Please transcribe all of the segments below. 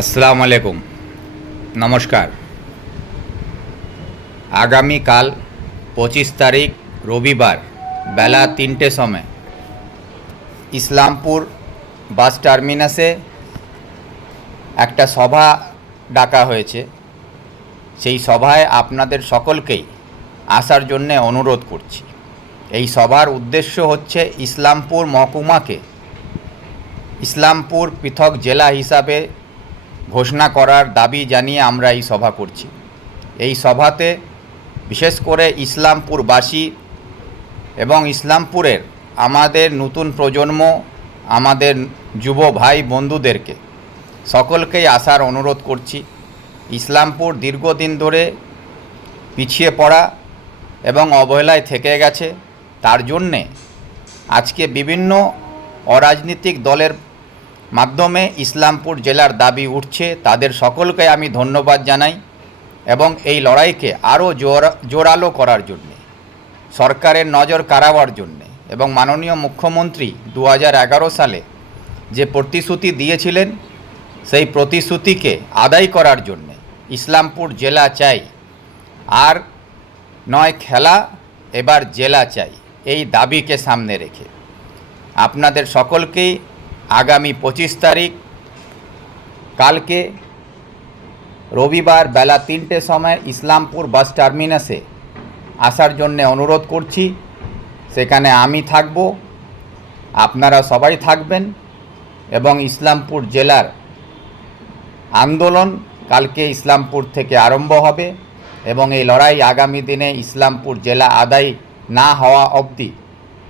আসসালামু আলাইকুম। নমস্কার। আগামীকাল পঁচিশ তারিখ রবিবার বেলা তিনটে সময় ইসলামপুর বাস টার্মিনাসে একটা সভা ডাকা হয়েছে। সেই সভায় আপনাদের সকলকেই আসার জন্যে অনুরোধ করছি। এই সভার উদ্দেশ্য হচ্ছে ইসলামপুর মহকুমাকে ইসলামপুর পৃথক জেলা হিসাবে ঘোষণা করার দাবি জানিয়ে আমরা এই সভা করছি। এই সভাতে বিশেষ করে ইসলামপুরবাসী এবং ইসলামপুরের আমাদের নতুন প্রজন্ম, আমাদের যুব ভাই বন্ধুদেরকে সকলকেই আসার অনুরোধ করছি। ইসলামপুর দীর্ঘদিন ধরে পিছিয়ে পড়া এবং অবহেলায় থেকে গেছে। তার জন্যে আজকে বিভিন্ন অরাজনৈতিক দলের মাধ্যমে ইসলামপুর জেলার দাবি উঠছে, তাদের সকলকে আমি ধন্যবাদ জানাই এবং এই লড়াইকে আরও জোর, জোরালো করার জন্যে, সরকারের নজর কাড়াবার জন্যে এবং মাননীয় মুখ্যমন্ত্রী দু হাজার এগারো সালে যে প্রতিশ্রুতি দিয়েছিলেন, সেই প্রতিশ্রুতিকে আদায় করার জন্যে ইসলামপুর জেলা চাই। আর নয় খেলা, এবার জেলা চাই। এই দাবিকে সামনে রেখে। আপনাদের সকলকেই আগামী পঁচিশ তারিখ, কালকে রবিবার বেলা তিনটে সময় ইসলামপুর বাস টার্মিনাসে আসার জন্যে অনুরোধ করছি। সেখানে আমি থাকব, আপনারা সবাই থাকবেন এবং ইসলামপুর জেলার আন্দোলন কালকে ইসলামপুর থেকে আরম্ভ হবে এবং এই লড়াই আগামী দিনে ইসলামপুর জেলা আদায় না হওয়া অবধি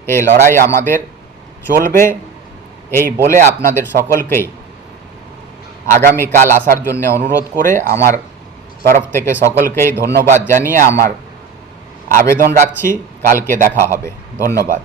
এই লড়াই আমাদের চলবে। এই বলে আপনাদের সকলকেই আগামীকাল আসার জন্য অনুরোধ করে আমার তরফ থেকে সকলকেই ধন্যবাদ জানিয়ে আমার আবেদন রাখছি। কালকে দেখা হবে। ধন্যবাদ।